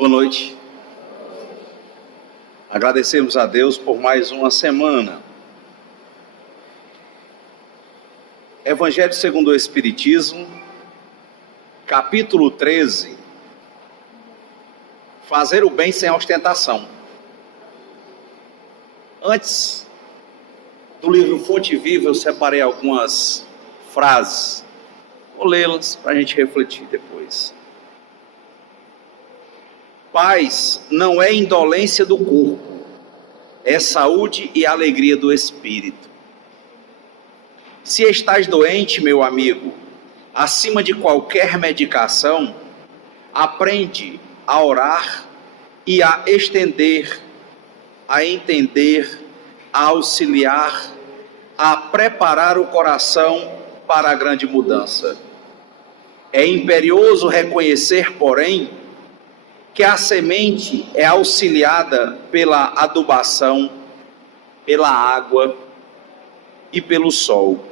Boa noite. Agradecemos a Deus por mais uma semana. Evangelho segundo o Espiritismo, capítulo 13. Fazer o bem sem ostentação. Antes do livro Fonte Viva, eu separei algumas frases. Vou lê-las para a gente refletir depois. Paz não é indolência do corpo, é saúde e alegria do espírito. Se estás doente, meu amigo, acima de qualquer medicação, aprende a orar e a estender, a entender, a auxiliar, a preparar o coração para a grande mudança. É imperioso reconhecer, porém, que a semente é auxiliada pela adubação, pela água e pelo sol.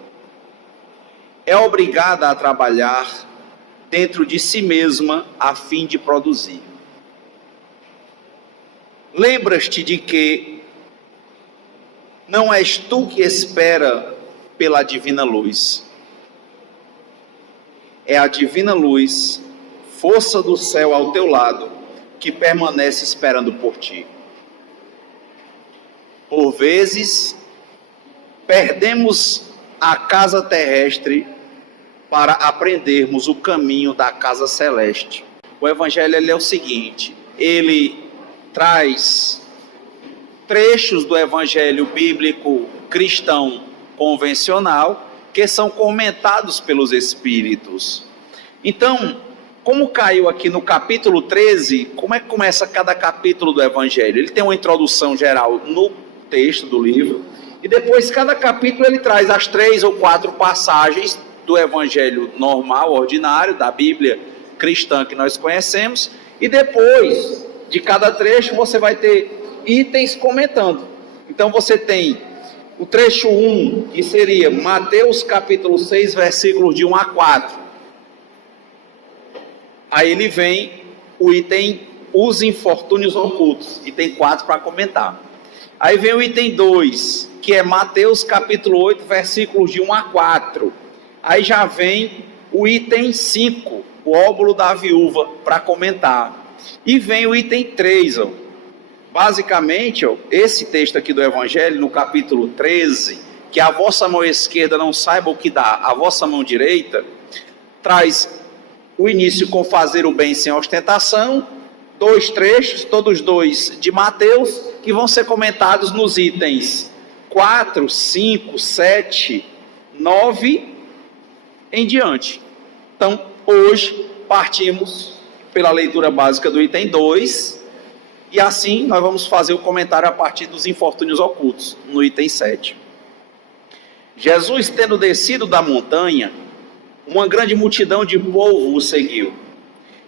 É obrigada a trabalhar dentro de si mesma a fim de produzir. Lembras-te de que não és tu que espera pela divina luz. É a divina luz, força do céu ao teu lado, que permanece esperando por ti. Por vezes, perdemos a casa terrestre para aprendermos o caminho da casa celeste. O Evangelho ele é o seguinte, ele traz trechos do Evangelho bíblico cristão convencional que são comentados pelos Espíritos. Então, como caiu aqui no capítulo 13, como é que começa cada capítulo do Evangelho? Ele tem uma introdução geral no texto do livro, e depois cada capítulo ele traz as 3 ou 4 passagens do Evangelho normal, ordinário, da Bíblia cristã que nós conhecemos, e depois de cada trecho você vai ter itens comentando. Então você tem o trecho 1, que seria Mateus capítulo 6, versículos de 1 a 4. Aí ele vem o item os infortúnios ocultos, e tem 4 para comentar. Aí vem o item 2, que é Mateus capítulo 8, versículos de 1 a 4. Aí já vem o item 5, o óbolo da viúva, para comentar. E vem o item 3, basicamente, esse texto aqui do Evangelho, no capítulo 13, que a vossa mão esquerda não saiba o que dá, a vossa mão direita, traz o início com fazer o bem sem ostentação, 2 trechos, todos 2 de Mateus, que vão ser comentados nos itens 4, 5, 7, 9 em diante. Então, hoje, partimos pela leitura básica do item 2, e assim nós vamos fazer o comentário a partir dos infortúnios ocultos, no item 7. Jesus, tendo descido da montanha, uma grande multidão de povo o seguiu.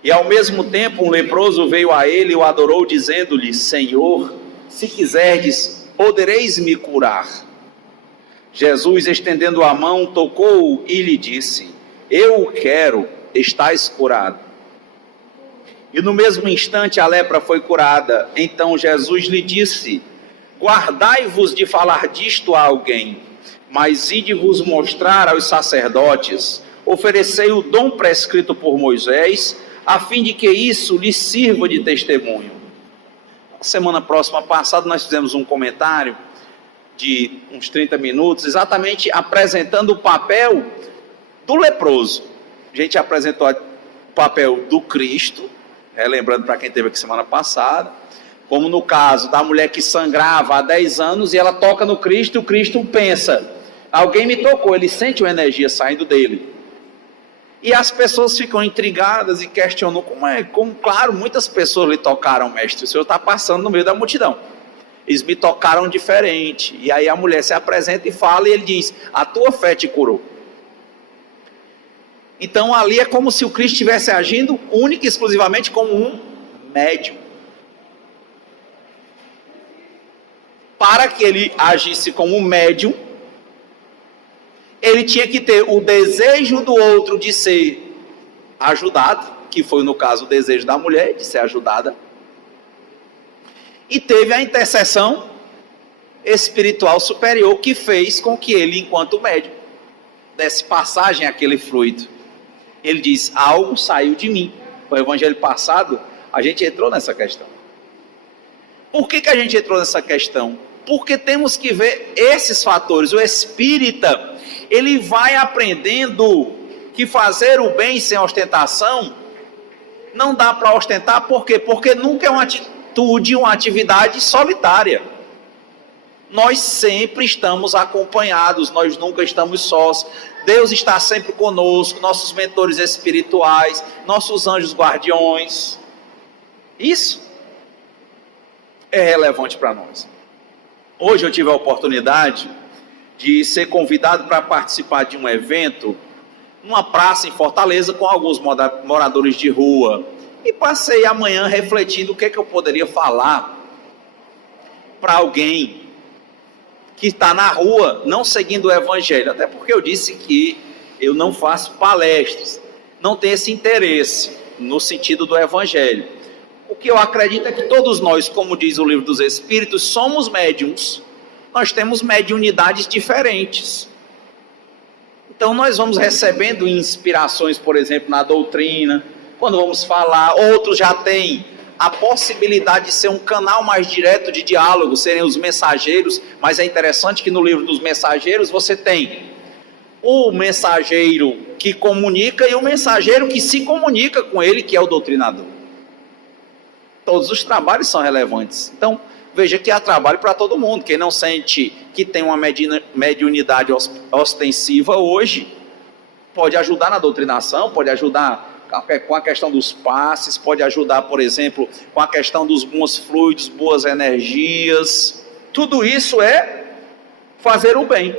E ao mesmo tempo um leproso veio a ele e o adorou, dizendo-lhe: Senhor, se quiserdes, podereis me curar. Jesus, estendendo a mão, tocou-o e lhe disse: Eu o quero, estás curado. E no mesmo instante a lepra foi curada. Então Jesus lhe disse: Guardai-vos de falar disto a alguém, mas ide-vos mostrar aos sacerdotes. Oferecei o dom prescrito por Moisés, a fim de que isso lhe sirva de testemunho. Semana próxima passada nós fizemos um comentário de uns 30 minutos, exatamente apresentando o papel do leproso. A gente apresentou o papel do Cristo, relembrando para quem esteve aqui semana passada, como no caso da mulher que sangrava há 10 anos, e ela toca no Cristo, e o Cristo pensa: alguém me tocou, ele sente uma energia saindo dele. E as pessoas ficam intrigadas e questionam como, claro, muitas pessoas lhe tocaram, mestre, o senhor está passando no meio da multidão. Eles me tocaram diferente. E aí a mulher se apresenta e fala, e ele diz: a tua fé te curou. Então ali é como se o Cristo estivesse agindo única e exclusivamente como um médium. Para que ele agisse como um médium, ele tinha que ter o desejo do outro de ser ajudado, que foi no caso o desejo da mulher, de ser ajudada, e teve a intercessão espiritual superior que fez com que ele, enquanto médium, desse passagem àquele fluido. Ele diz: algo saiu de mim. No evangelho passado, a gente entrou nessa questão. Por que a gente entrou nessa questão? Porque temos que ver esses fatores. O espírita, ele vai aprendendo que fazer o bem sem ostentação, não dá para ostentar. Por quê? Porque nunca é uma atitude, uma atividade solitária. Nós sempre estamos acompanhados, nós nunca estamos sós. Deus está sempre conosco, nossos mentores espirituais, nossos anjos guardiões. Isso é relevante para nós. Hoje eu tive a oportunidade de ser convidado para participar de um evento numa praça em Fortaleza com alguns moradores de rua. E passei a manhã refletindo o que eu poderia falar para alguém que está na rua não seguindo o evangelho. Até porque eu disse que eu não faço palestras, não tenho esse interesse no sentido do evangelho. O que eu acredito é que todos nós, como diz o livro dos Espíritos, somos médiums. Nós temos mediunidades diferentes. Então nós vamos recebendo inspirações, por exemplo, na doutrina, quando vamos falar. Outros já têm a possibilidade de ser um canal mais direto de diálogo, serem os mensageiros. Mas é interessante que no livro dos mensageiros você tem o mensageiro que comunica e o mensageiro que se comunica com ele, que é o doutrinador. Todos os trabalhos são relevantes. Então veja que há trabalho para todo mundo. Quem não sente que tem uma mediunidade ostensiva hoje, pode ajudar na doutrinação, pode ajudar com a questão dos passes, pode ajudar, por exemplo, com a questão dos bons fluidos, boas energias. Tudo isso é fazer o bem.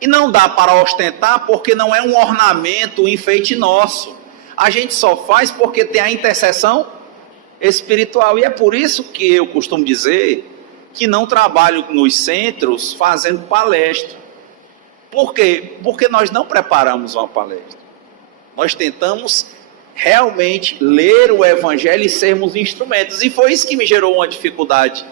E não dá para ostentar porque não é um ornamento, um enfeite nosso. A gente só faz porque tem a intercessão espiritual. E é por isso que eu costumo dizer que não trabalho nos centros fazendo palestra. Por quê? Porque nós não preparamos uma palestra. Nós tentamos realmente ler o evangelho e sermos instrumentos. E foi isso que me gerou uma dificuldade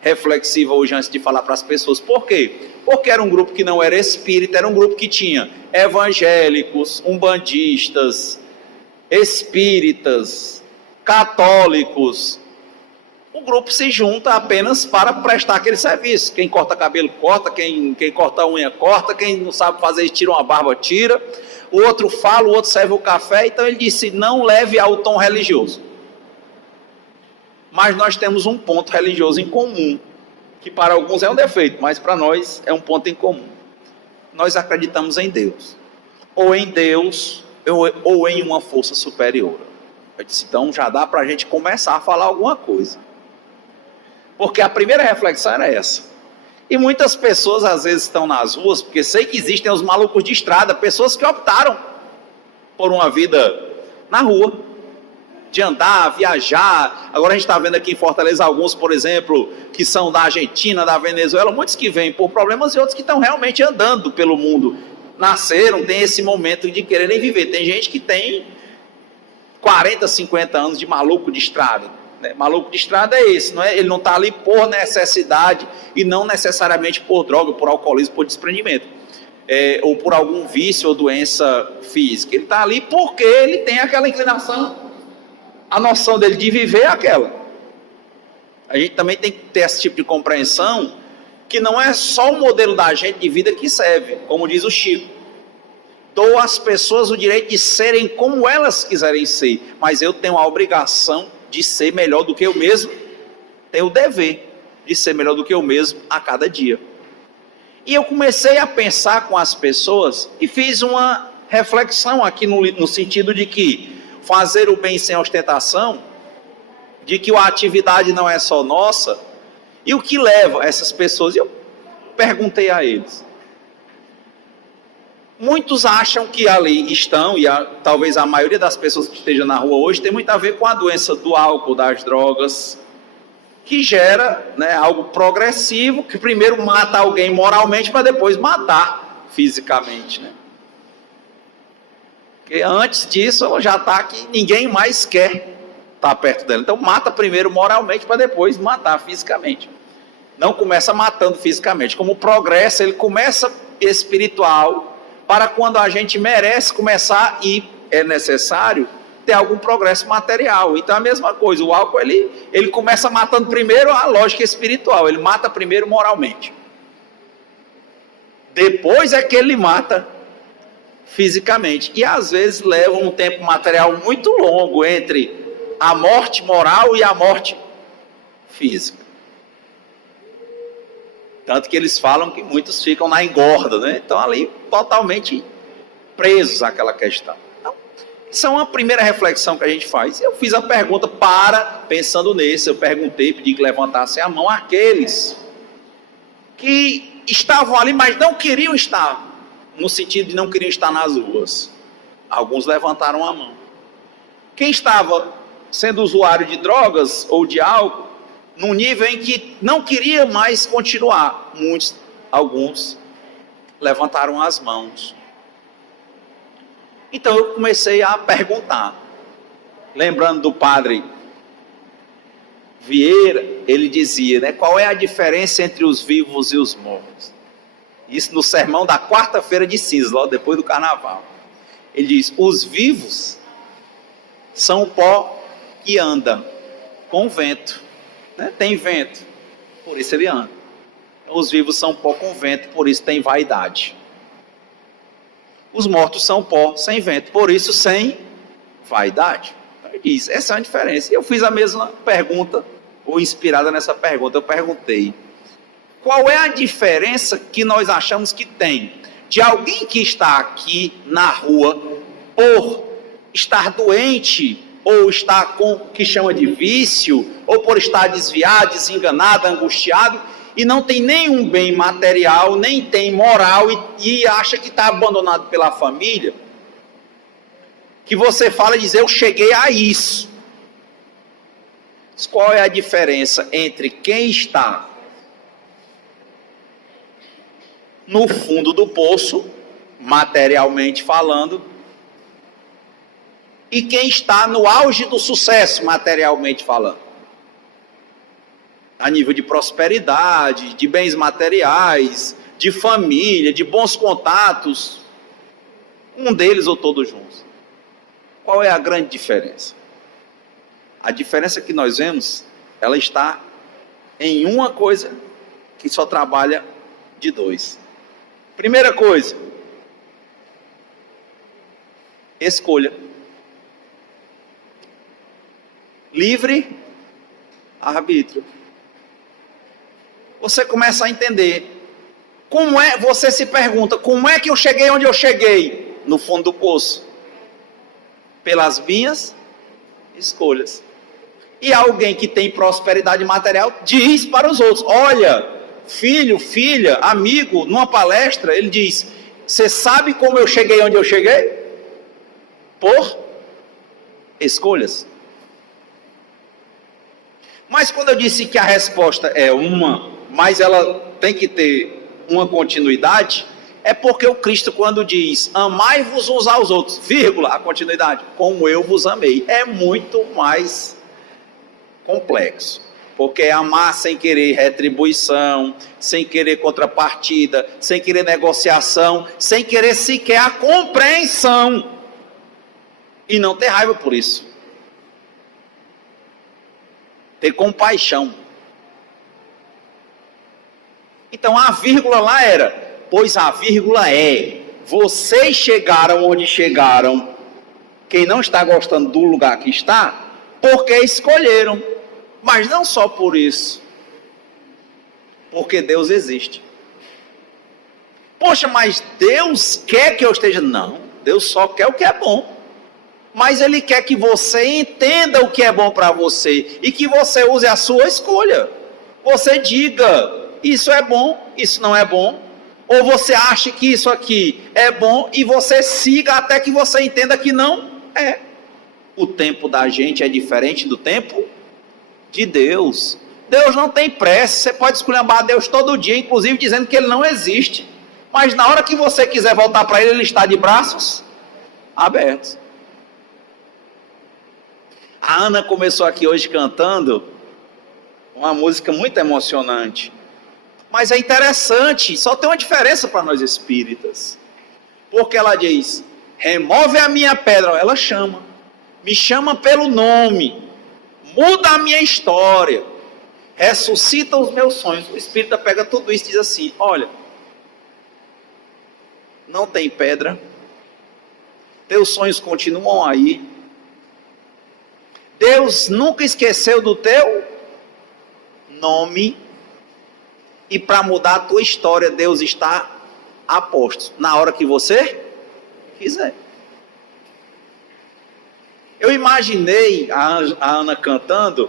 reflexiva hoje antes de falar para as pessoas. Por quê? Porque era um grupo que não era espírita, era um grupo que tinha evangélicos, umbandistas, espíritas, católicos. O grupo se junta apenas para prestar aquele serviço. Quem corta cabelo, corta. Quem corta a unha, corta. Quem não sabe fazer, tira uma barba, tira. O outro fala, o outro serve o café. Então ele disse, não leve ao tom religioso. Mas nós temos um ponto religioso em comum, que para alguns é um defeito, mas para nós é um ponto em comum. Nós acreditamos em Deus. Ou em Deus, ou em uma força superior. Eu disse, então já dá para a gente começar a falar alguma coisa. Porque a primeira reflexão era essa. E muitas pessoas às vezes estão nas ruas, porque sei que existem os malucos de estrada, pessoas que optaram por uma vida na rua, de andar, viajar. Agora a gente está vendo aqui em Fortaleza alguns, por exemplo, que são da Argentina, da Venezuela, muitos que vêm por problemas e outros que estão realmente andando pelo mundo. Nasceram, tem esse momento de quererem viver. Tem gente que tem 40, 50 anos de maluco de estrada. Maluco de estrada é esse, não é? Ele não está ali por necessidade e não necessariamente por droga, por alcoolismo, por desprendimento, ou por algum vício ou doença física. Ele está ali porque ele tem aquela inclinação, a noção dele de viver é aquela. A gente também tem que ter esse tipo de compreensão, que não é só o modelo da gente de vida que serve, como diz o Chico. Dou às pessoas o direito de serem como elas quiserem ser, mas eu tenho a obrigação de ser melhor do que eu mesmo, tenho o dever de ser melhor do que eu mesmo a cada dia. E eu comecei a pensar com as pessoas e fiz uma reflexão aqui no sentido de que fazer o bem sem ostentação, de que a atividade não é só nossa, e o que leva essas pessoas. Eu perguntei a eles. Muitos acham que ali estão, e talvez a maioria das pessoas que estejam na rua hoje tem muito a ver com a doença do álcool, das drogas, que gera, né, algo progressivo, que primeiro mata alguém moralmente para depois matar fisicamente, né? Porque antes disso já está que ninguém mais quer está perto dela. Então mata primeiro moralmente para depois matar fisicamente. Não começa matando fisicamente. Como progressa, ele começa espiritual, para quando a gente merece começar e é necessário ter algum progresso material. Então é a mesma coisa, o álcool ele começa matando primeiro a lógica espiritual, ele mata primeiro moralmente. Depois é que ele mata fisicamente. E às vezes leva um tempo material muito longo entre a morte moral e a morte física. Tanto que eles falam que muitos ficam na engorda, né? Então ali totalmente presos àquela questão. Então, isso é uma primeira reflexão que a gente faz. Eu fiz a pergunta pensando nisso, eu perguntei, pedi que levantassem a mão àqueles que estavam ali, mas não queriam estar, no sentido de não queriam estar nas ruas. Alguns levantaram a mão. Quem estava sendo usuário de drogas ou de álcool, num nível em que não queria mais continuar, alguns levantaram as mãos. Então eu comecei a perguntar, lembrando do padre Vieira, ele dizia, né, qual é a diferença entre os vivos e os mortos? Isso no sermão da quarta-feira de cinzas, logo depois do carnaval. Ele diz, os vivos são o pó que anda com o vento, né? Tem vento, por isso ele anda. Os vivos são pó com vento, por isso tem vaidade. Os mortos são pó sem vento, por isso sem vaidade. Então ele diz, essa é a diferença. E eu fiz a mesma pergunta, ou inspirada nessa pergunta, eu perguntei, qual é a diferença que nós achamos que tem de alguém que está aqui na rua por estar doente, ou estar com o que chama de vício, ou por estar desviado, desenganado, angustiado, e não tem nenhum bem material, nem tem moral, e acha que está abandonado pela família, que você fala e diz, eu cheguei a isso. Qual é a diferença entre quem está no fundo do poço, materialmente falando, e quem está no auge do sucesso, materialmente falando? A nível de prosperidade, de bens materiais, de família, de bons contatos, um deles ou todos juntos. Qual é a grande diferença? A diferença que nós vemos, ela está em uma coisa que só trabalha de dois. Primeira coisa, escolha. Livre arbítrio. Você começa a entender. Você se pergunta, como é que eu cheguei onde eu cheguei? No fundo do poço. Pelas minhas escolhas. E alguém que tem prosperidade material diz para os outros, olha, filho, filha, amigo, numa palestra, ele diz, você sabe como eu cheguei onde eu cheguei? Por escolhas. Mas quando eu disse que a resposta é uma, mas ela tem que ter uma continuidade, é porque o Cristo quando diz, amai-vos uns aos outros, vírgula, a continuidade, como eu vos amei, é muito mais complexo. Porque é amar sem querer retribuição, sem querer contrapartida, sem querer negociação, sem querer sequer a compreensão. E não ter raiva por isso. Ter compaixão. Então a vírgula lá era, pois a vírgula é, vocês chegaram onde chegaram, quem não está gostando do lugar que está, porque escolheram. Mas não só por isso, porque Deus existe. Poxa, mas Deus quer que eu esteja? Não, Deus só quer o que é bom. Mas Ele quer que você entenda o que é bom para você e que você use a sua escolha. Você diga, isso é bom, isso não é bom. Ou você acha que isso aqui é bom e você siga até que você entenda que não é. O tempo da gente é diferente do tempo de Deus. Deus não tem pressa. Você pode esculhambar Deus todo dia, inclusive dizendo que Ele não existe. Mas na hora que você quiser voltar para Ele está de braços abertos. A Ana começou aqui hoje cantando uma música muito emocionante. Mas é interessante, só tem uma diferença para nós espíritas. Porque ela diz, remove a minha pedra. Ela chama, me chama pelo nome, muda a minha história, ressuscita os meus sonhos. O espírita pega tudo isso e diz assim, olha, não tem pedra, teus sonhos continuam aí, Deus nunca esqueceu do teu nome, e para mudar a tua história, Deus está a postos, na hora que você quiser. Eu imaginei a Ana cantando,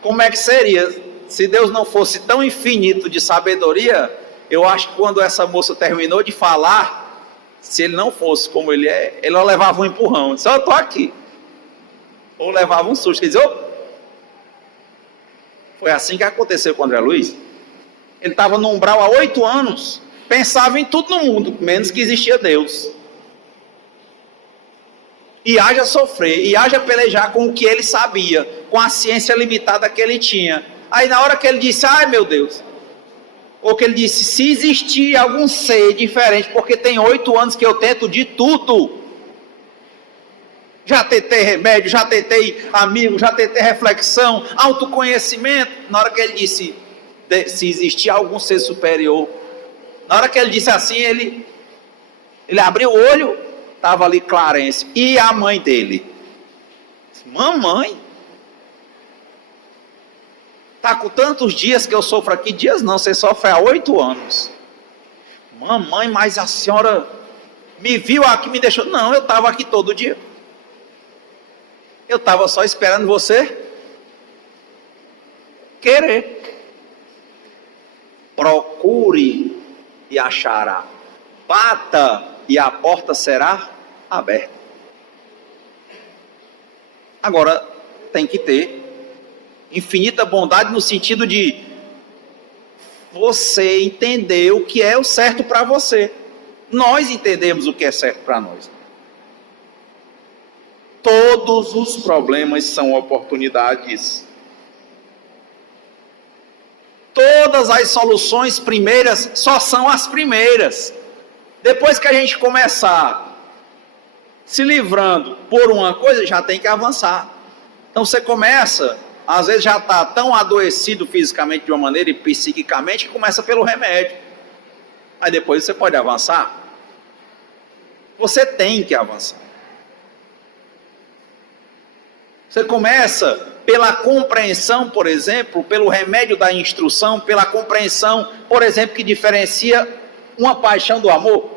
como é que seria, se Deus não fosse tão infinito de sabedoria. Eu acho que quando essa moça terminou de falar, se ele não fosse como ele é, ele levava um empurrão, disse, eu estou aqui. Ou levava um susto, ele dizia, oh! Foi assim que aconteceu com o André Luiz. Ele estava no umbral há 8 anos, pensava em tudo no mundo, menos que existia Deus. E haja sofrer, e haja pelejar com o que ele sabia, com a ciência limitada que ele tinha. Aí na hora que ele disse, ai meu Deus, ou que ele disse, se existir algum ser diferente, porque tem 8 anos que eu tento de tudo, já tentei remédio, já tentei amigo, já tentei reflexão, autoconhecimento. Na hora que ele disse, se existir algum ser superior, na hora que ele disse assim, ele abriu o olho, estava ali Clarence, e a mãe dele, mamãe, está com tantos dias que eu sofro aqui, dias não, você sofre há 8 anos, mamãe, mas a senhora me viu aqui, me deixou, não, eu estava aqui todo dia, eu estava só esperando você querer. Procure e achará, bata e a porta será aberta. Agora, tem que ter infinita bondade no sentido de você entender o que é o certo para você. Nós entendemos o que é certo para nós. Todos os problemas são oportunidades. Todas as soluções primeiras só são as primeiras. Depois que a gente começar se livrando por uma coisa, já tem que avançar. Então você começa, às vezes já está tão adoecido fisicamente de uma maneira e psiquicamente, que começa pelo remédio. Aí depois você pode avançar. Você tem que avançar. Você começa pela compreensão, por exemplo, pelo remédio da instrução, pela compreensão, por exemplo, que diferencia uma paixão do amor.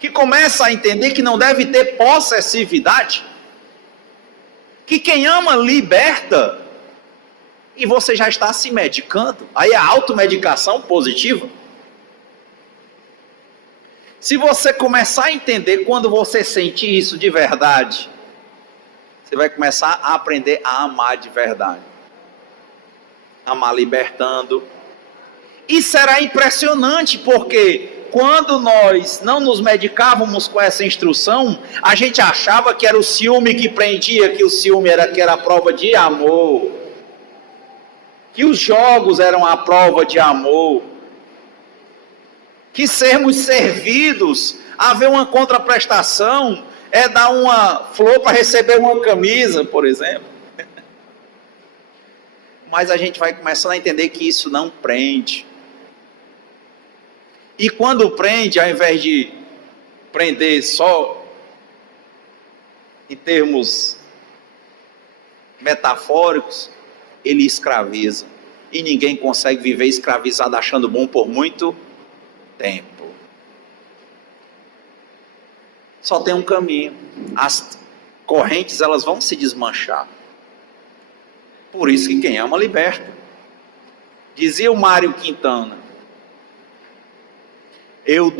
Que começa a entender que não deve ter possessividade. Que quem ama liberta. E você já está se medicando. Aí a automedicação positiva. Se você começar a entender quando você sente isso de verdade, você vai começar a aprender a amar de verdade. Amar libertando. E será impressionante, porque quando nós não nos medicávamos com essa instrução, a gente achava que era o ciúme que prendia, que o ciúme era a prova de amor. Que os jogos eram a prova de amor. Que sermos servidos, haver uma contraprestação, é dar uma flor para receber uma camisa, por exemplo. Mas a gente vai começando a entender que isso não prende. E quando prende, ao invés de prender só em termos metafóricos, ele escraviza. E ninguém consegue viver escravizado achando bom por muito tempo. Só tem um caminho. As correntes, elas vão se desmanchar. Por isso que quem ama liberta. Dizia o Mário Quintana: eu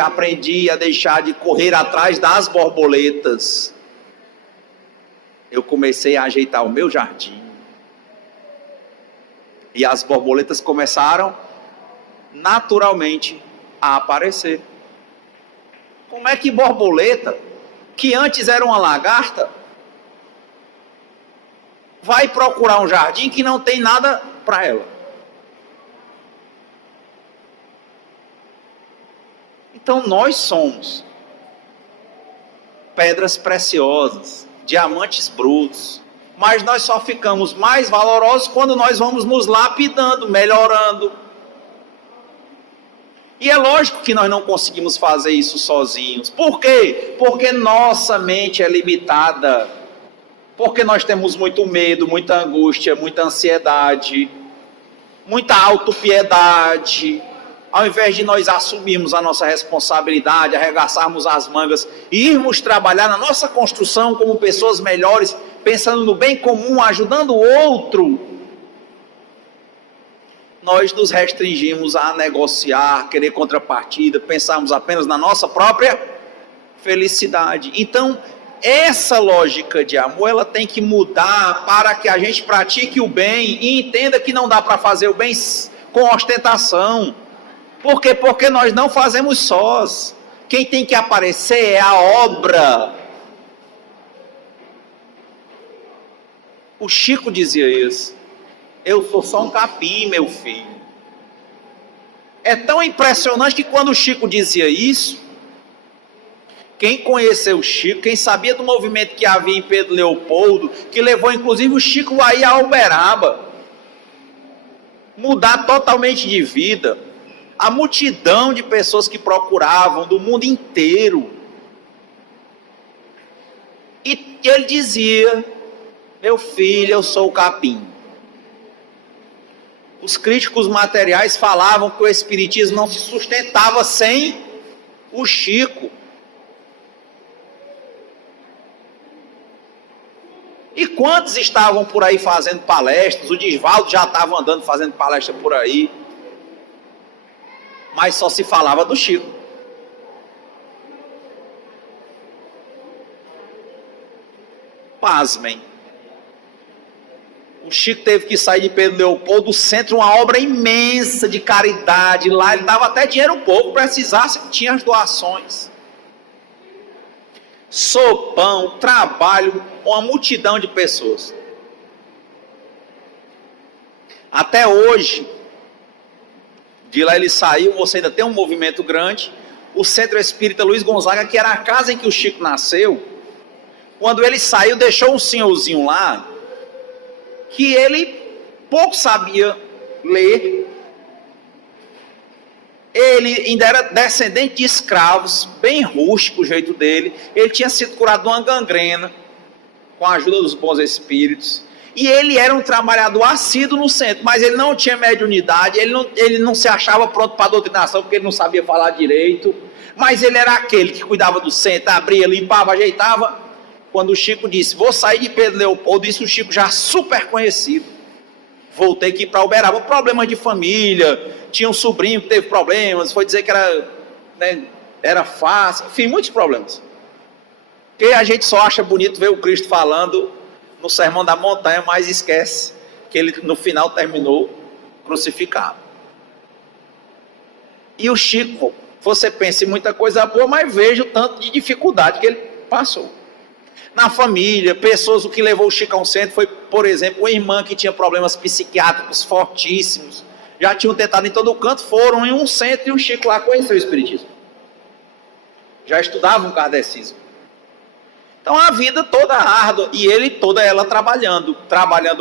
aprendi a deixar de correr atrás das borboletas. Eu comecei a ajeitar o meu jardim. E as borboletas começaram naturalmente a aparecer. Como é que borboleta, que antes era uma lagarta, vai procurar um jardim que não tem nada para ela. Então nós somos pedras preciosas, diamantes brutos, mas nós só ficamos mais valorosos quando nós vamos nos lapidando, melhorando. E é lógico que nós não conseguimos fazer isso sozinhos. Por quê? Porque nossa mente é limitada. Porque nós temos muito medo, muita angústia, muita ansiedade, muita autopiedade. Ao invés de nós assumirmos a nossa responsabilidade, arregaçarmos as mangas e irmos trabalhar na nossa construção como pessoas melhores, pensando no bem comum, ajudando o outro, nós nos restringimos a negociar, querer contrapartida, pensarmos apenas na nossa própria felicidade. Então, essa lógica de amor, ela tem que mudar para que a gente pratique o bem e entenda que não dá para fazer o bem com ostentação. Por quê? Porque nós não fazemos sós. Quem tem que aparecer é a obra. O Chico dizia isso. Eu sou só um capim, meu filho. É tão impressionante que quando o Chico dizia isso, quem conheceu o Chico, quem sabia do movimento que havia em Pedro Leopoldo, que levou inclusive o Chico aí a Uberaba, mudar totalmente de vida, a multidão de pessoas que procuravam do mundo inteiro. E ele dizia, meu filho, eu sou o capim. Os críticos materiais falavam que o espiritismo não se sustentava sem o Chico. E quantos estavam por aí fazendo palestras? O Divaldo já estava andando fazendo palestra por aí. Mas só se falava do Chico. Pasmem. O Chico teve que sair de Pedro Leopoldo do centro, uma obra imensa de caridade. Lá ele dava até dinheiro pouco, precisasse, tinha as doações. Sopão, trabalho, uma multidão de pessoas. Até hoje, de lá ele saiu, você ainda tem um movimento grande. O Centro Espírita Luiz Gonzaga, que era a casa em que o Chico nasceu, quando ele saiu, deixou um senhorzinho lá, que ele pouco sabia ler. Ele ainda era descendente de escravos, bem rústico o jeito dele. Ele tinha sido curado de uma gangrena, com a ajuda dos bons espíritos. E ele era um trabalhador assíduo no centro, mas ele não tinha mediunidade, ele não se achava pronto para a doutrinação, porque ele não sabia falar direito. Mas ele era aquele que cuidava do centro, abria, limpava, ajeitava. Quando o Chico disse, vou sair de Pedro Leopoldo, disse o Chico já super conhecido. Voltei aqui para Uberaba, problemas de família, tinha um sobrinho que teve problemas, foi dizer que era fácil, enfim, muitos problemas. Porque a gente só acha bonito ver o Cristo falando no Sermão da Montanha, mas esquece que ele no final terminou crucificado. E o Chico, você pensa em muita coisa boa, mas veja o tanto de dificuldade que ele passou. Na família, pessoas, o que levou o Chico a um centro foi, por exemplo, uma irmã que tinha problemas psiquiátricos fortíssimos, já tinham tentado em todo canto, foram em um centro e o Chico lá conheceu o espiritismo. Já estudavam o kardecismo. Então a vida toda árdua, e ele toda ela trabalhando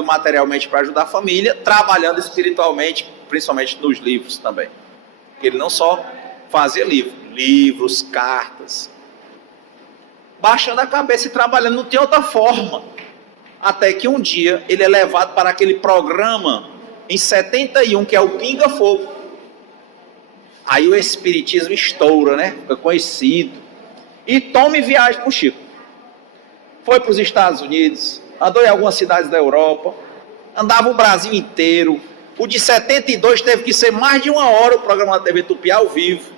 materialmente para ajudar a família, trabalhando espiritualmente, principalmente nos livros também. Ele não só fazia livros, cartas, baixando a cabeça e trabalhando, não tem outra forma. Até que um dia ele é levado para aquele programa em 71, que é o Pinga Fogo. Aí o espiritismo estoura, né? Fica conhecido. E tome viagem para o Chico. Foi para os Estados Unidos, andou em algumas cidades da Europa, andava o Brasil inteiro. O de 72 teve que ser mais de 1 hora o programa da TV Tupi ao vivo.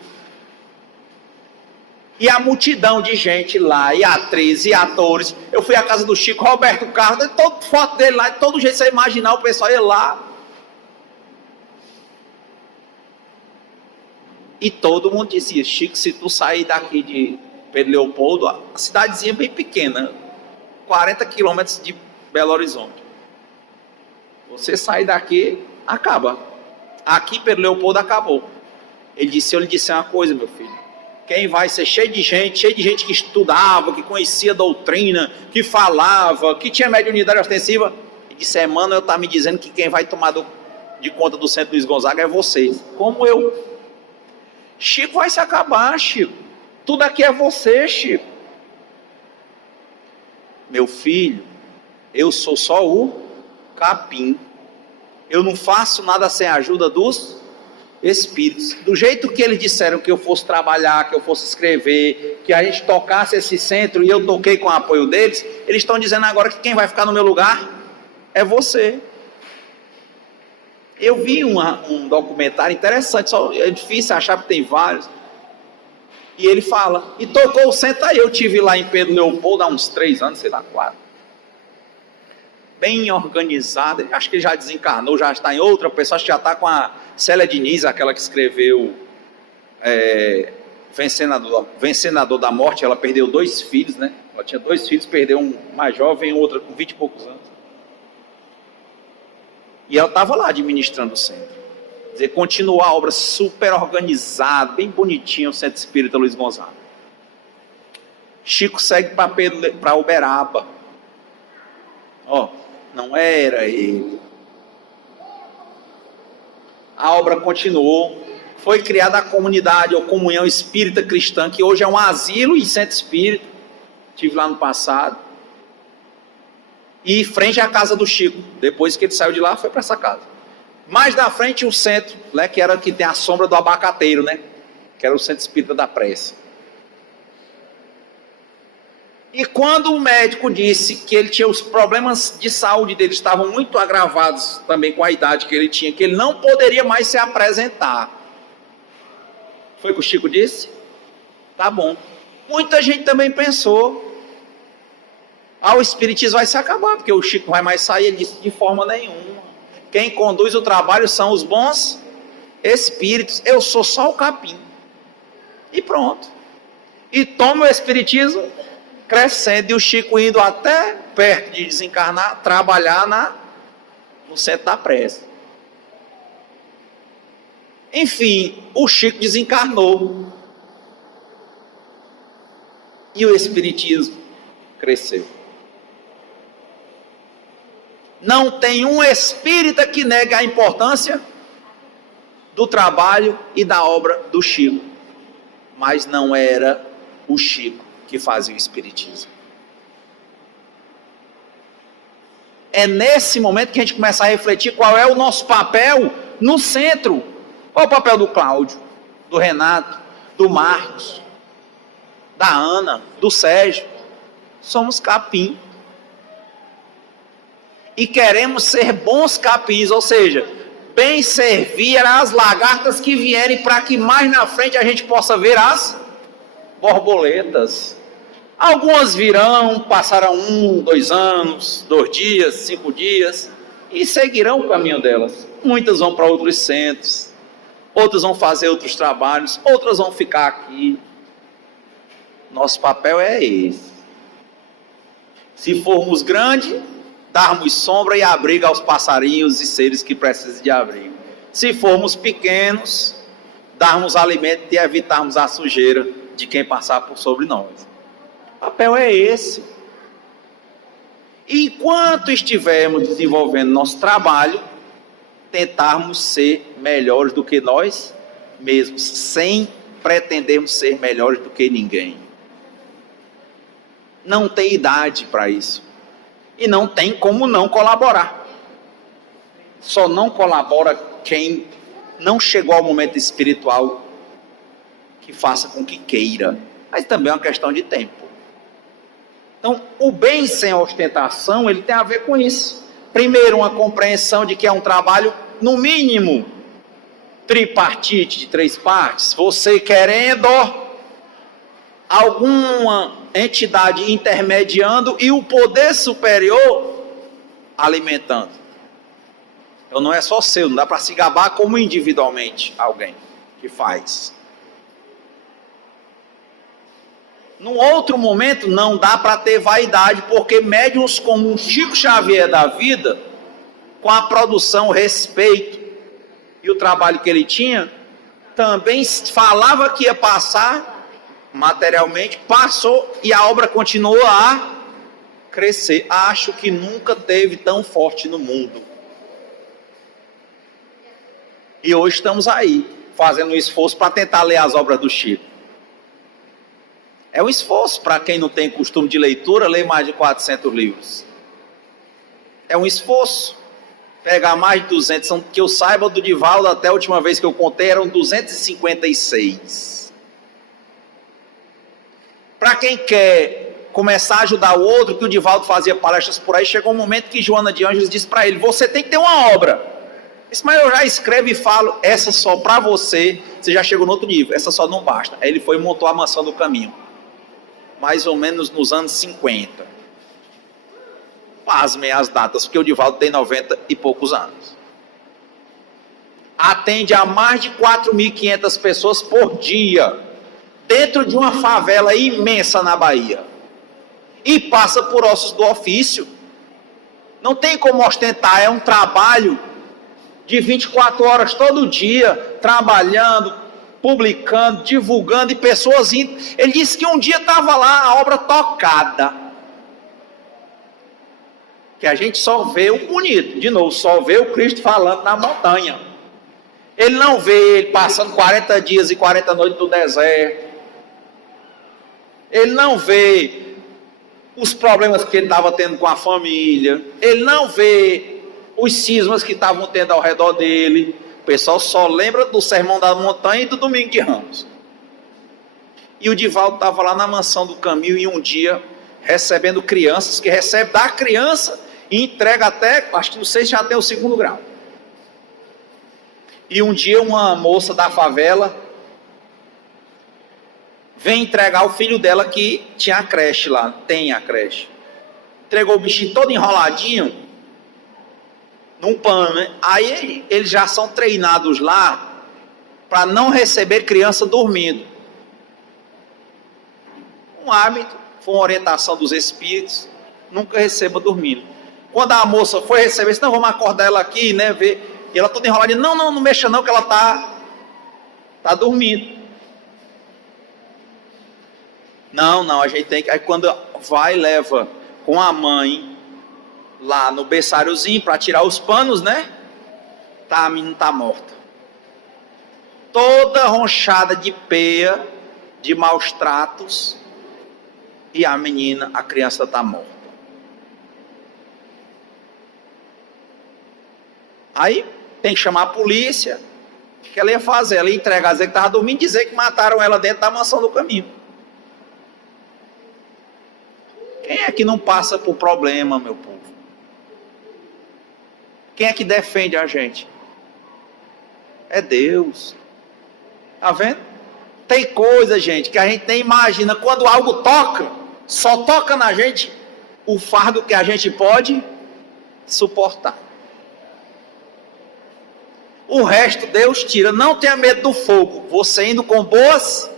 E a multidão de gente lá, e atrizes, e atores. Eu fui à casa do Chico, Roberto Carlos, toda foto dele lá, de todo jeito você imaginar, o pessoal ia lá. E todo mundo dizia, Chico, se tu sair daqui Pedro Leopoldo, a cidadezinha bem pequena, 40 quilômetros de Belo Horizonte. Você sai daqui, acaba. Aqui Pedro Leopoldo acabou. Ele disse, eu lhe disse uma coisa, meu filho. Quem vai ser cheio de gente que estudava, que conhecia a doutrina, que falava, que tinha mediunidade ostensiva. Ele disse, Emmanuel está me dizendo que quem vai tomar de conta do Centro Luiz Gonzaga é você. Como eu? Chico vai se acabar, Chico. Tudo aqui é você, Chico. Meu filho, eu sou só o capim. Eu não faço nada sem a ajuda dos espíritos. Do jeito que eles disseram que eu fosse trabalhar, que eu fosse escrever, que a gente tocasse esse centro e eu toquei com o apoio deles, eles estão dizendo agora que quem vai ficar no meu lugar é você. Eu vi um documentário interessante, só é difícil achar porque tem vários. E ele fala, e tocou o centro aí, eu tive lá em Pedro Leopoldo há uns 3 anos, sei lá, 4. Bem organizado, acho que ele já desencarnou, já está em outra pessoa, acho que já está com a Célia Diniz, aquela que escreveu Vencedor da Morte. Ela perdeu 2 filhos, né? Ela tinha 2 filhos, perdeu um mais jovem e outro com 20 e poucos anos. E ela estava lá administrando o centro. Quer dizer, continua a obra super organizada, bem bonitinha, o Centro Espírita Luiz Gonzaga. Chico segue para Uberaba. Ó, não era ele. A obra continuou. Foi criada a comunidade ou comunhão espírita cristã, que hoje é um asilo e centro espírita. Estive lá no passado. E frente à casa do Chico. Depois que ele saiu de lá, foi para essa casa. Mais na frente o centro, né, que era que tem a sombra do abacateiro, né? Que era o Centro Espírita da Prece. E quando o médico disse que ele tinha os problemas de saúde dele estavam muito agravados também com a idade que ele tinha, que ele não poderia mais se apresentar. Foi o que o Chico disse? Tá bom. Muita gente também pensou, o espiritismo vai se acabar, porque o Chico vai mais sair. Ele disse, de forma nenhuma. Quem conduz o trabalho são os bons espíritos. Eu sou só o capim. E pronto. E toma o espiritismo crescendo, e o Chico indo até perto de desencarnar, trabalhar no Centro da Prece. Enfim, o Chico desencarnou. E o espiritismo cresceu. Não tem um espírita que negue a importância do trabalho e da obra do Chico. Mas não era o Chico que fazia o espiritismo. É nesse momento que a gente começa a refletir qual é o nosso papel no centro. Qual é o papel do Cláudio, do Renato, do Marcos, da Ana, do Sérgio? Somos capim. E queremos ser bons capins, ou seja, bem servir as lagartas que vierem, para que mais na frente a gente possa ver as borboletas. Algumas virão, passarão 1, 2 anos, 2 dias, 5 dias, e seguirão o caminho delas. Muitas vão para outros centros, outras vão fazer outros trabalhos, outras vão ficar aqui. Nosso papel é esse. Se formos grandes, darmos sombra e abrigo aos passarinhos e seres que precisam de abrigo. Se formos pequenos, darmos alimento e evitarmos a sujeira de quem passar por sobre nós. O papel é esse. E enquanto estivermos desenvolvendo nosso trabalho, tentarmos ser melhores do que nós mesmos, sem pretendermos ser melhores do que ninguém. Não tem idade para isso. E não tem como não colaborar. Só não colabora quem não chegou ao momento espiritual que faça com que queira. Mas também é uma questão de tempo. Então, o bem sem ostentação, ele tem a ver com isso. Primeiro, uma compreensão de que é um trabalho, no mínimo, tripartite, de 3 partes. Você querendo, alguma entidade intermediando e o poder superior alimentando. Então não é só seu, não dá para se gabar como individualmente alguém que faz. Num outro momento, não dá para ter vaidade, porque médiuns como o Chico Xavier da vida, com a produção, o respeito e o trabalho que ele tinha, também falava que ia passar, materialmente, passou e a obra continuou a crescer. Acho que nunca teve tão forte no mundo. E hoje estamos aí, fazendo um esforço para tentar ler as obras do Chico. É um esforço para quem não tem costume de leitura, ler mais de 400 livros. É um esforço. Pegar mais de 200, que eu saiba do Divaldo, até a última vez que eu contei, eram 256. Para quem quer começar a ajudar o outro, que o Divaldo fazia palestras por aí, chegou um momento que Joana de Ângeles disse para ele, você tem que ter uma obra. Disse, mas eu já escrevo e falo, essa só para você, você já chegou no outro nível, essa só não basta. Aí ele foi e montou a Mansão do Caminho, mais ou menos nos anos 50. Pasmem as datas, porque o Divaldo tem 90 e poucos anos. Atende a mais de 4.500 pessoas por dia, dentro de uma favela imensa na Bahia. E passa por ossos do ofício. Não tem como ostentar, é um trabalho de 24 horas todo dia, trabalhando, publicando, divulgando, e pessoas indo. Ele disse que um dia estava lá, a obra tocada. Que a gente só vê o bonito, de novo, só vê o Cristo falando na montanha. Ele não vê ele passando 40 dias e 40 noites no deserto. Ele não vê os problemas que ele estava tendo com a família. Ele não vê os cismas que estavam tendo ao redor dele. O pessoal só lembra do Sermão da Montanha e do Domingo de Ramos. E o Divaldo estava lá na Mansão do Caminho e um dia recebendo crianças, que recebe da criança e entrega até, acho que não sei se já tem o 2º grau. E um dia uma moça da favela vem entregar o filho dela que tinha a creche lá, tem a creche. Entregou o bichinho todo enroladinho num pano, né? Aí eles já são treinados lá para não receber criança dormindo. Um hábito, foi uma orientação dos espíritos, nunca receba dormindo. Quando a moça foi receber, disse, não, vamos acordar ela aqui, né, ver. E ela toda enroladinha, não mexa não, que ela tá dormindo. Não, a gente tem que... Aí quando vai, leva com a mãe lá no berçáriozinho para tirar os panos, né? A menina tá morta. Toda ronchada de peia, de maus tratos. E a menina, a criança tá morta. Aí tem que chamar a polícia. O que ela ia fazer? Ela ia entregar, dizer que estava dormindo, dizer que mataram ela dentro da Mansão do Caminho. Quem é que não passa por problema, meu povo? Quem é que defende a gente? É Deus. Está vendo? Tem coisa, gente, que a gente nem imagina. Quando algo toca, só toca na gente o fardo que a gente pode suportar. O resto Deus tira. Não tenha medo do fogo. Você indo com boas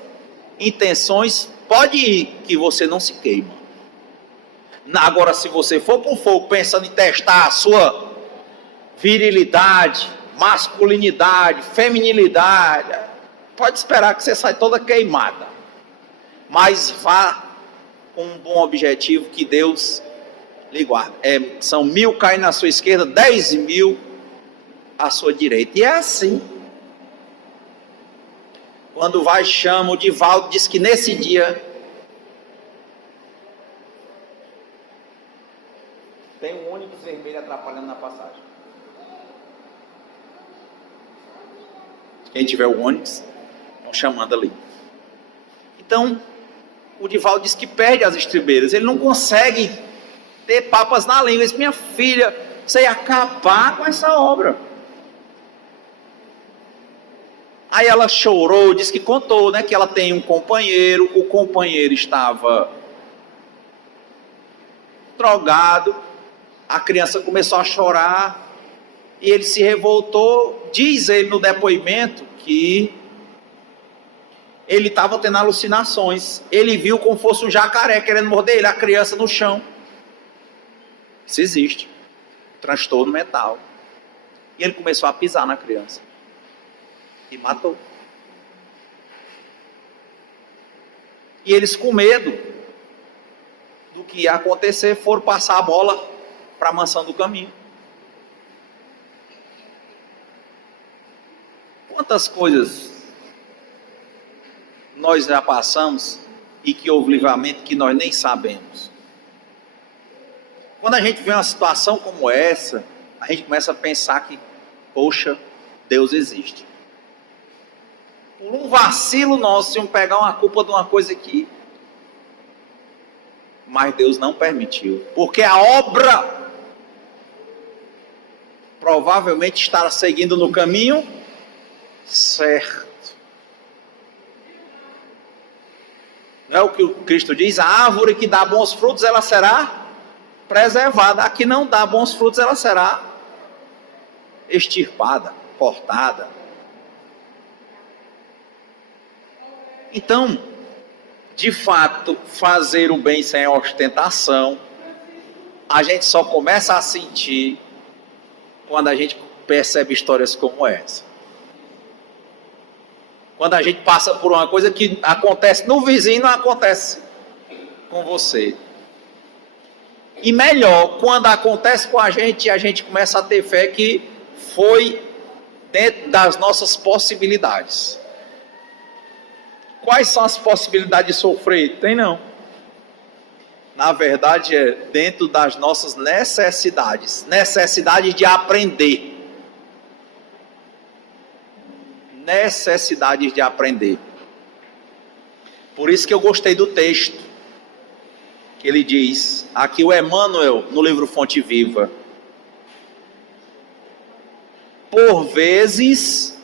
intenções, pode ir, que você não se queima. Agora, se você for para o fogo pensando em testar a sua virilidade, masculinidade, feminilidade, pode esperar que você saia toda queimada. Mas vá com um bom objetivo, que Deus lhe guarda. São 1.000 caindo na sua esquerda, 10.000 à sua direita. E é assim. Quando vai, chama, o Divaldo diz que nesse dia tem um ônibus vermelho atrapalhando na passagem. Quem tiver o ônibus, estão chamando ali. Então, o Divaldo diz que perde as estribeiras. Ele não consegue ter papas na língua. Ele diz, minha filha, você ia acabar com essa obra. Aí ela chorou, disse que contou, né, que ela tem um companheiro, o companheiro estava drogado, a criança começou a chorar, e ele se revoltou. Diz ele no depoimento que ele estava tendo alucinações. Ele viu como fosse um jacaré querendo morder ele, a criança no chão. Isso existe. Transtorno mental. E ele começou a pisar na criança. E matou. E eles, com medo do que ia acontecer, foram passar a bola para a mansão do caminho. Quantas coisas nós já passamos e que houve livramento que nós nem sabemos. Quando a gente vê uma situação como essa, a gente começa a pensar que, poxa, Deus existe. Por um vacilo nosso, iam pegar uma culpa de uma coisa aqui, mas Deus não permitiu, porque a obra provavelmente está seguindo no caminho certo. Não é o que o Cristo diz? A árvore que dá bons frutos, ela será preservada. A que não dá bons frutos, ela será extirpada, cortada. Então, de fato, fazer o bem sem ostentação, a gente só começa a sentir quando a gente percebe histórias como essa. Quando a gente passa por uma coisa que acontece no vizinho, não acontece com você. E melhor, quando acontece com a gente começa a ter fé que foi dentro das nossas possibilidades. Quais são as possibilidades de sofrer? Tem não. Na verdade é dentro das nossas necessidades. Necessidade de aprender. Necessidades de aprender. Por isso que eu gostei do texto. Que ele diz, aqui o Emmanuel, no livro Fonte Viva. Por vezes,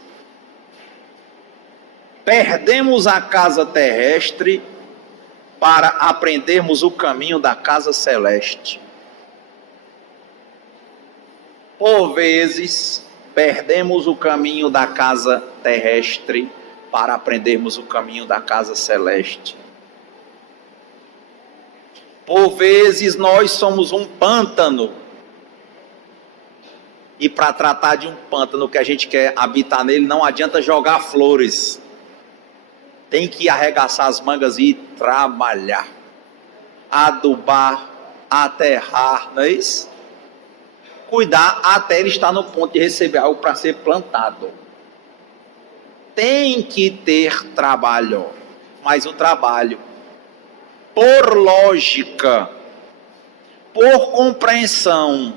perdemos a casa terrestre para aprendermos o caminho da casa celeste. Por vezes, perdemos o caminho da casa terrestre para aprendermos o caminho da casa celeste. Por vezes nós somos um pântano. E para tratar de um pântano que a gente quer habitar nele, não adianta jogar flores. Tem que arregaçar as mangas e trabalhar. Adubar, aterrar, não é isso? Cuidar até ele estar no ponto de receber algo para ser plantado. Tem que ter trabalho. Mas o trabalho, por lógica, por compreensão,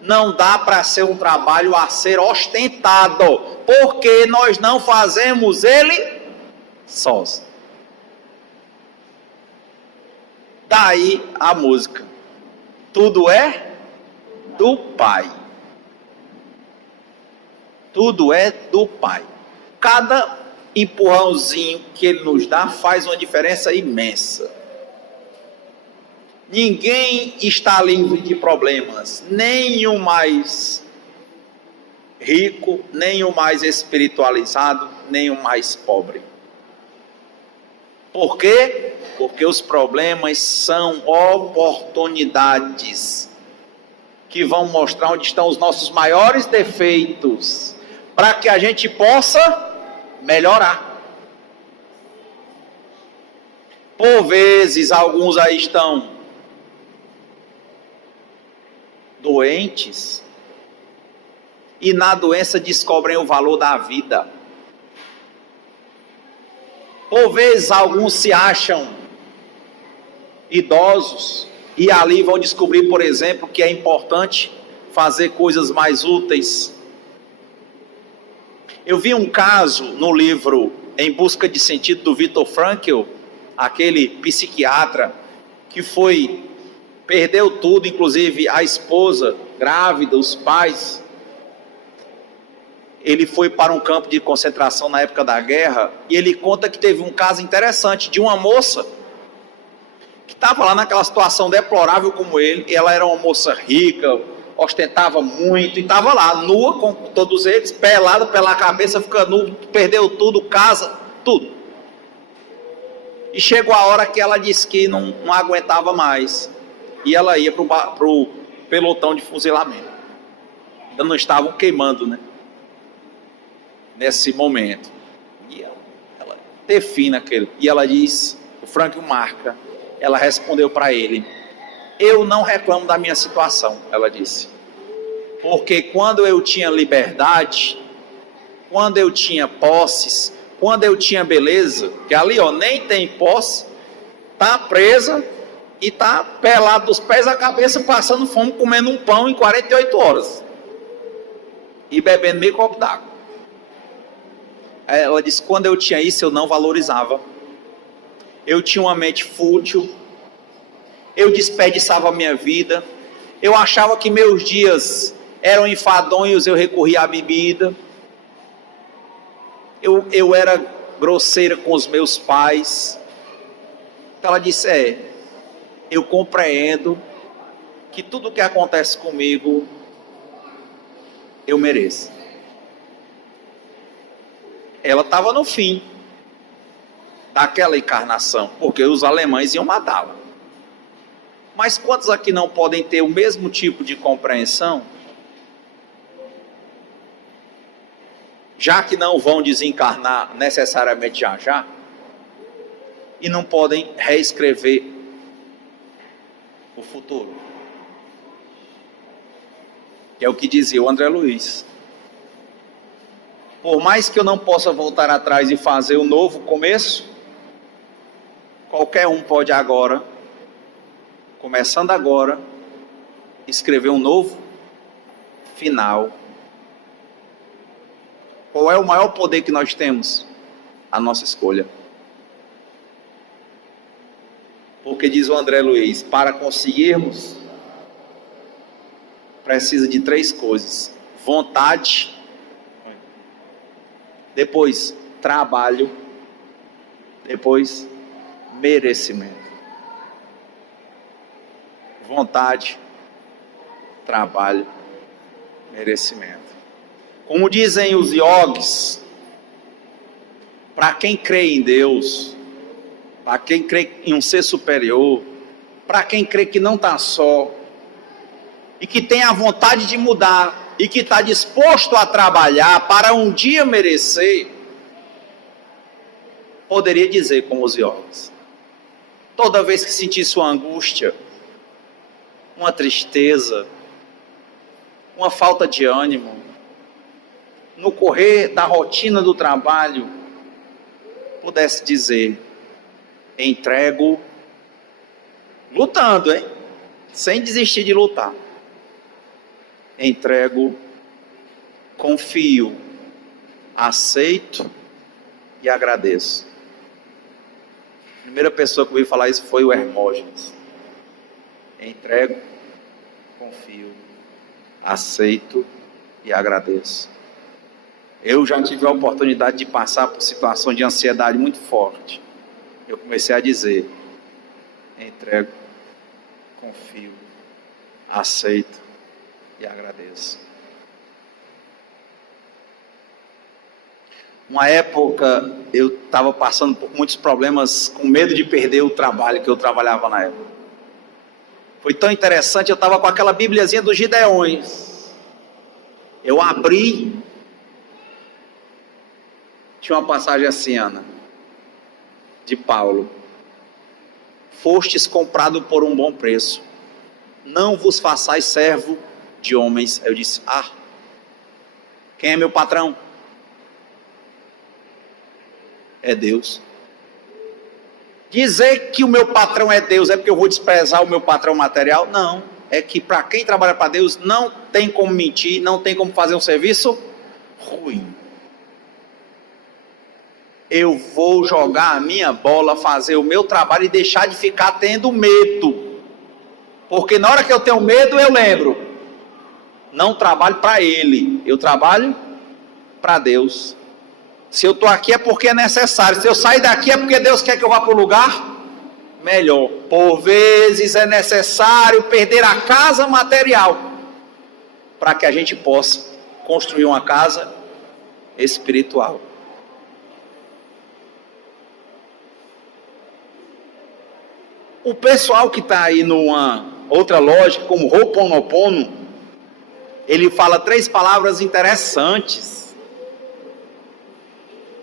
não dá para ser um trabalho a ser ostentado, porque nós não fazemos ele sós. Daí a música. Tudo é do Pai. Tudo é do Pai. Cada empurrãozinho que Ele nos dá faz uma diferença imensa. Ninguém está livre de problemas, nem o mais rico, nem o mais espiritualizado, nem o mais pobre. Por quê? Porque os problemas são oportunidades que vão mostrar onde estão os nossos maiores defeitos, para que a gente possa melhorar. Por vezes, alguns aí estão doentes e na doença descobrem o valor da vida. Por vezes alguns se acham idosos e ali vão descobrir, por exemplo, que é importante fazer coisas mais úteis. Eu vi um caso no livro Em Busca de Sentido do Viktor Frankl, aquele psiquiatra que perdeu tudo, inclusive a esposa grávida, os pais. Ele foi para um campo de concentração na época da guerra e ele conta que teve um caso interessante de uma moça que estava lá naquela situação deplorável como ele. Ela era uma moça rica, ostentava muito e estava lá, nua com todos eles, pelada pela cabeça, fica nua, perdeu tudo, casa, tudo. E chegou a hora que ela disse que não aguentava mais. E ela ia para o pelotão de fuzilamento. Ainda não estavam queimando, né? Nesse momento. E ela define aquele. E ela diz, o Franklin marca, ela respondeu para ele: eu não reclamo da minha situação, ela disse. Porque quando eu tinha liberdade, quando eu tinha posses, quando eu tinha beleza, que ali nem tem posse, tá presa e tá pelado dos pés à cabeça, passando fome, comendo um pão em 48 horas. E bebendo meio copo d'água. Ela disse, quando eu tinha isso, eu não valorizava. Eu tinha uma mente fútil. Eu desperdiçava a minha vida. Eu achava que meus dias eram enfadonhos, eu recorria à bebida. Eu era grosseira com os meus pais. Então ela disse, eu compreendo que tudo que acontece comigo, eu mereço. Ela estava no fim daquela encarnação, porque os alemães iam matá-la. Mas quantos aqui não podem ter o mesmo tipo de compreensão? Já que não vão desencarnar necessariamente já, e não podem reescrever o futuro. Que é o que dizia o André Luiz. Por mais que eu não possa voltar atrás e fazer um novo começo, qualquer um pode agora, começando agora, escrever um novo final. Qual é o maior poder que nós temos? A nossa escolha. Porque diz o André Luiz, para conseguirmos, precisa de 3 coisas: vontade, depois trabalho, depois merecimento. Vontade, trabalho, merecimento. Como dizem os yogis, para quem crê em Deus, para quem crê em um ser superior, para quem crê que não está só, e que tem a vontade de mudar, e que está disposto a trabalhar para um dia merecer, poderia dizer como os yogis, toda vez que sentisse uma angústia, uma tristeza, uma falta de ânimo, no correr da rotina do trabalho, pudesse dizer, entrego, lutando, sem desistir de lutar, entrego, confio, aceito e agradeço. A primeira pessoa que ouviu falar isso foi o Hermógenes. Entrego, confio, aceito e agradeço. Eu já tive a oportunidade de passar por situação de ansiedade muito forte. Eu comecei a dizer, entrego, confio, aceito e agradeço. Uma época eu estava passando por muitos problemas, com medo de perder o trabalho que eu trabalhava na época. Foi tão interessante, eu estava com aquela bibliazinha dos Gideões. Eu abri, tinha uma passagem assim, Ana, de Paulo: fostes comprado por um bom preço, não vos façais servo de homens. Eu disse, quem é meu patrão? É Deus. Dizer que o meu patrão é Deus é porque eu vou desprezar o meu patrão material? Não, é que para quem trabalha para Deus não tem como mentir, não tem como fazer um serviço ruim. Eu vou jogar a minha bola, fazer o meu trabalho e deixar de ficar tendo medo. Porque na hora que eu tenho medo, eu lembro, não trabalho para ele, eu trabalho para Deus. Se eu estou aqui é porque é necessário, se eu sair daqui é porque Deus quer que eu vá para o lugar melhor. Por vezes é necessário perder a casa material para que a gente possa construir uma casa espiritual. O pessoal que está aí numa outra lógica, como Ho'oponopono, ele fala 3 palavras interessantes.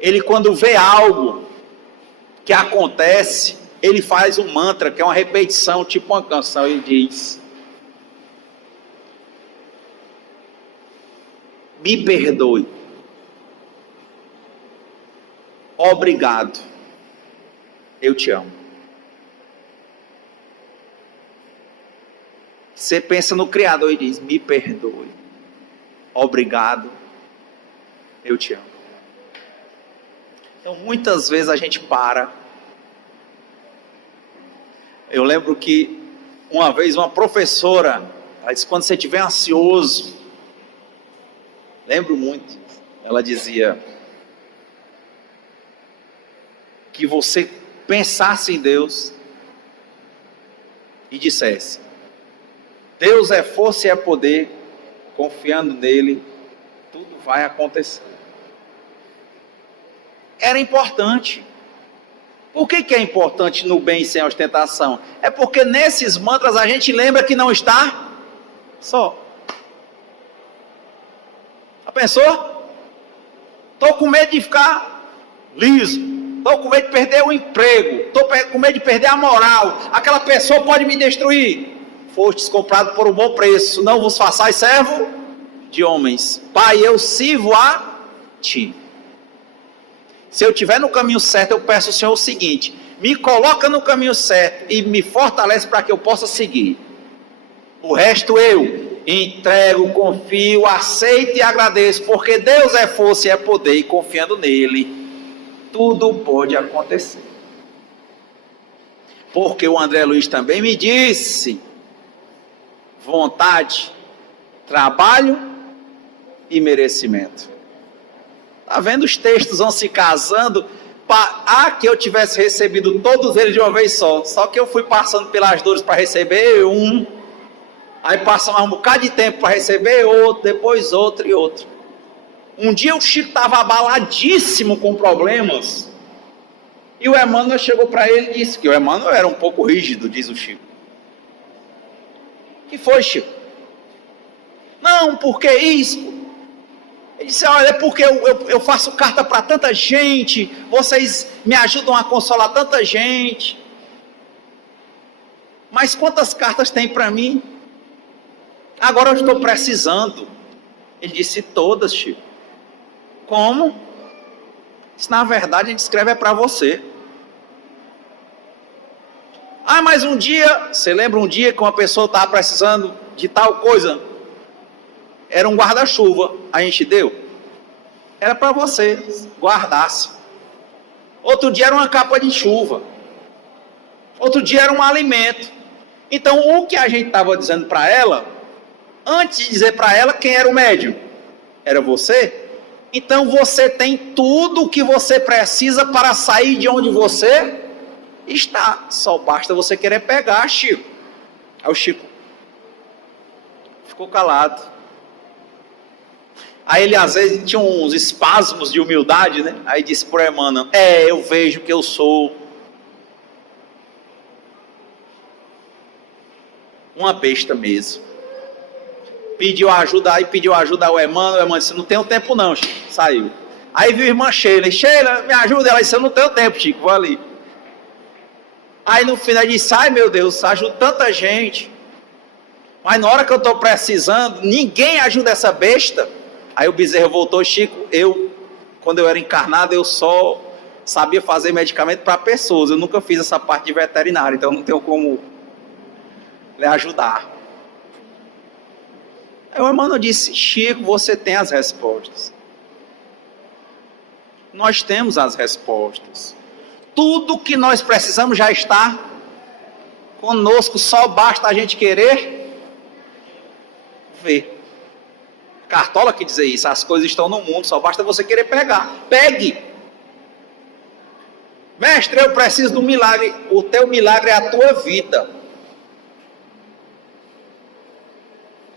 Ele, quando vê algo que acontece, ele faz um mantra, que é uma repetição, tipo uma canção. Ele diz: me perdoe, obrigado, eu te amo. Você pensa no Criador e diz: me perdoe, obrigado, eu te amo. Então muitas vezes a gente para. Eu lembro que uma vez uma professora, ela disse: quando você estiver ansioso, lembro muito, ela dizia que você pensasse em Deus e dissesse: Deus é força e é poder, confiando nele, tudo vai acontecer. Era importante. Por que é importante no bem sem ostentação? É porque nesses mantras a gente lembra que não está só. Já pensou? Estou com medo de ficar liso. Estou com medo de perder o emprego. Estou com medo de perder a moral. Aquela pessoa pode me destruir. Fostes comprado por um bom preço. Não vos façais servo de homens. Pai, eu sirvo a ti. Se eu estiver no caminho certo, eu peço ao Senhor o seguinte: me coloca no caminho certo e me fortalece para que eu possa seguir. O resto eu entrego, confio, aceito e agradeço, porque Deus é força e é poder, e confiando nele, tudo pode acontecer. Porque o André Luiz também me disse: vontade, trabalho e merecimento. Está vendo, os textos vão se casando. Que eu tivesse recebido todos eles de uma vez só que eu fui passando pelas dores para receber um, aí passa mais um bocado de tempo para receber outro, depois outro e outro. Um dia o Chico estava abaladíssimo com problemas, e o Emmanuel chegou para ele e disse que o Emmanuel era um pouco rígido, diz o Chico. Que foi, Chico? Não, porque isso? Ele disse: olha, é porque eu faço carta para tanta gente, vocês me ajudam a consolar tanta gente, mas quantas cartas tem para mim? Agora eu estou precisando. Ele disse: todas, Chico. Como? Disse: na verdade a gente escreve para você. Mas um dia, você lembra um dia que uma pessoa estava precisando de tal coisa? Era um guarda-chuva, a gente deu. Era para você, guardasse. Outro dia era uma capa de chuva. Outro dia era um alimento. Então o que a gente estava dizendo para ela, antes de dizer para ela quem era o médium, era você. Então você tem tudo o que você precisa para sair de onde você está. Só basta você querer pegar, Chico. Aí o Chico ficou calado. Aí ele às vezes tinha uns espasmos de humildade, né? Aí disse para o Emmanuel: eu vejo que eu sou uma besta mesmo. Pediu ajuda ao Emmanuel. O Emmanuel disse: não tenho tempo não, Chico. Saiu. Aí viu a irmã Sheila: Sheila, me ajuda. Ela disse: eu não tenho tempo, Chico, vou ali. Aí no final ele disse: ai meu Deus, ajuda tanta gente, mas na hora que eu estou precisando, ninguém ajuda essa besta. Aí o bezerro voltou: Chico, quando eu era encarnado, eu só sabia fazer medicamento para pessoas, eu nunca fiz essa parte de veterinário, então não tenho como lhe ajudar. Aí o Emmanuel disse: Chico, você tem as respostas. Nós temos as respostas. Tudo que nós precisamos já está conosco, só basta a gente querer ver. Cartola que dizer isso: as coisas estão no mundo, só basta você querer pegar. Pegue. Mestre, eu preciso do milagre. O teu milagre é a tua vida.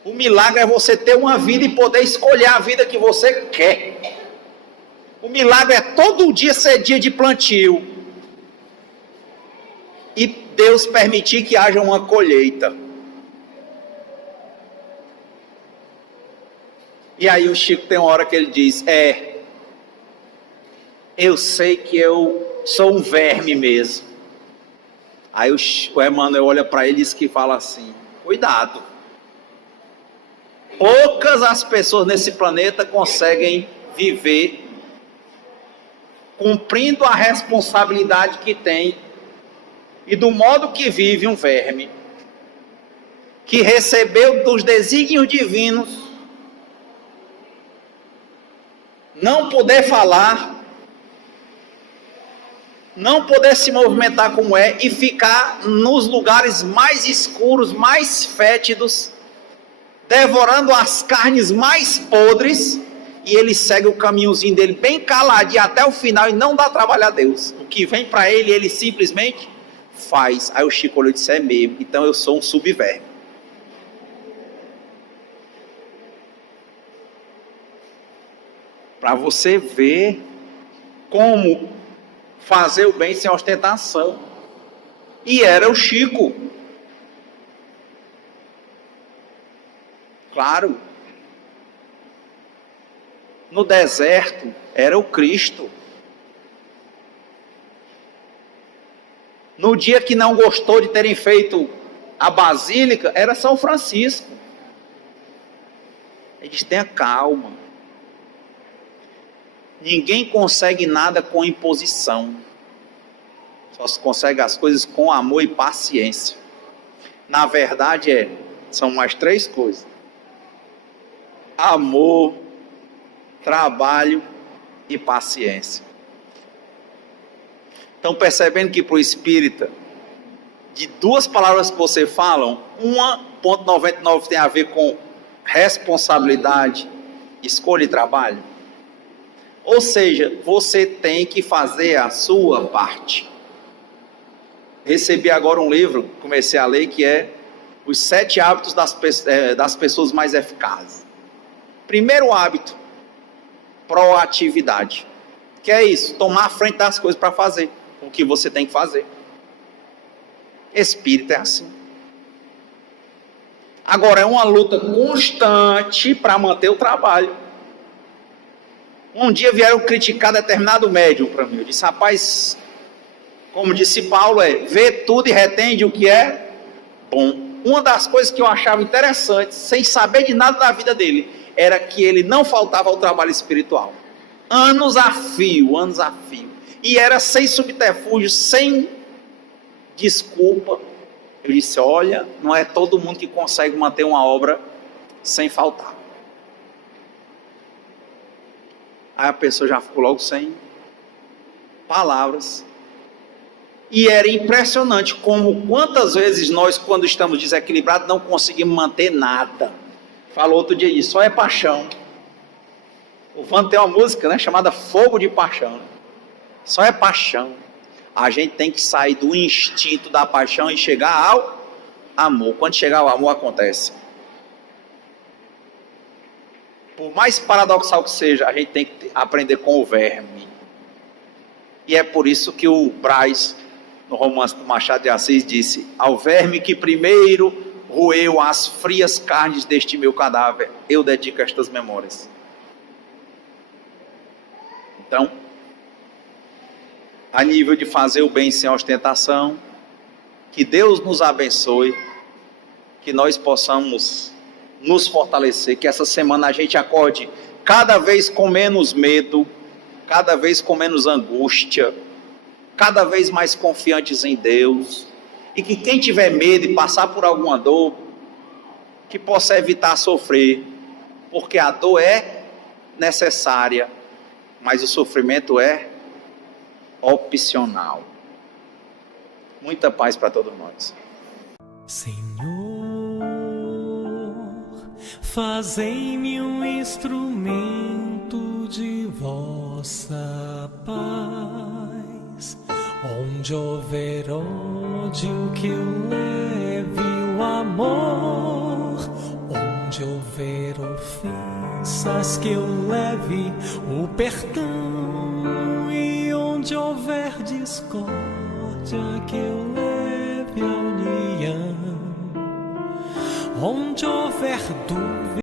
O milagre é você ter uma vida e poder escolher a vida que você quer. O milagre é todo dia ser dia de plantio e Deus permitir que haja uma colheita. E aí o Chico tem uma hora que ele diz, eu sei que eu sou um verme mesmo. Aí o Emmanuel olha para ele e diz que fala assim, cuidado. Poucas as pessoas nesse planeta conseguem viver cumprindo a responsabilidade que tem e do modo que vive um verme que recebeu dos desígnios divinos não poder falar, não poder se movimentar como é e ficar nos lugares mais escuros, mais fétidos, devorando as carnes mais podres, e ele segue o caminhozinho dele bem caladinho até o final e não dá trabalho a Deus. O que vem para ele, ele simplesmente faz. Aí o Chico olhou e disse, mesmo, então eu sou um subverme. Para você ver como fazer o bem sem ostentação. E era o Chico. Claro. No deserto era o Cristo. No dia que não gostou de terem feito a basílica, era São Francisco. Ele diz, tenha calma. Ninguém consegue nada com imposição. Só se consegue as coisas com amor e paciência. Na verdade são mais 3 coisas. Amor, trabalho e paciência. Então, percebendo que para o espírita, de 2 palavras que você falam, 1,99 tem a ver com responsabilidade, escolha e trabalho. Ou seja, você tem que fazer a sua parte. Recebi agora um livro, comecei a ler, que é Os 7 hábitos das pessoas mais eficazes. Primeiro hábito, proatividade. Que é isso? Tomar a frente das coisas para fazer o que você tem que fazer. Espírito é assim. Agora, é uma luta constante para manter o trabalho. Um dia vieram criticar determinado médium para mim. Eu disse, rapaz, como disse Paulo, vê tudo e retende o que é bom. Uma das coisas que eu achava interessante, sem saber de nada da vida dele, era que ele não faltava ao trabalho espiritual. Anos a fio. E era sem subterfúgio, sem desculpa. Eu disse, olha, não é todo mundo que consegue manter uma obra sem faltar. Aí a pessoa já ficou logo sem palavras. E era impressionante como quantas vezes nós, quando estamos desequilibrados, não conseguimos manter nada. Falou outro dia disso, só é paixão. O Vando tem uma música, né, chamada Fogo de Paixão. Só é paixão. A gente tem que sair do instinto da paixão e chegar ao amor. Quando chegar ao amor, acontece. Por mais paradoxal que seja, a gente tem que aprender com o verme. E é por isso que o Braz, no romance do Machado de Assis, disse, ao verme que primeiro roeu as frias carnes deste meu cadáver, eu dedico estas memórias. Então, a nível de fazer o bem sem ostentação, que Deus nos abençoe, que nós possamos nos fortalecer, que essa semana a gente acorde cada vez com menos medo, cada vez com menos angústia, cada vez mais confiantes em Deus, e que quem tiver medo e passar por alguma dor, que possa evitar sofrer, porque a dor é necessária, mas o sofrimento é opcional. Muita paz para todos nós. Senhor, fazei-me um instrumento de vossa paz. Onde houver ódio, que eu leve o amor. Onde houver ofensas, que eu leve o perdão. E onde houver discórdia, que eu leve leve a união. Onde houver dúvida,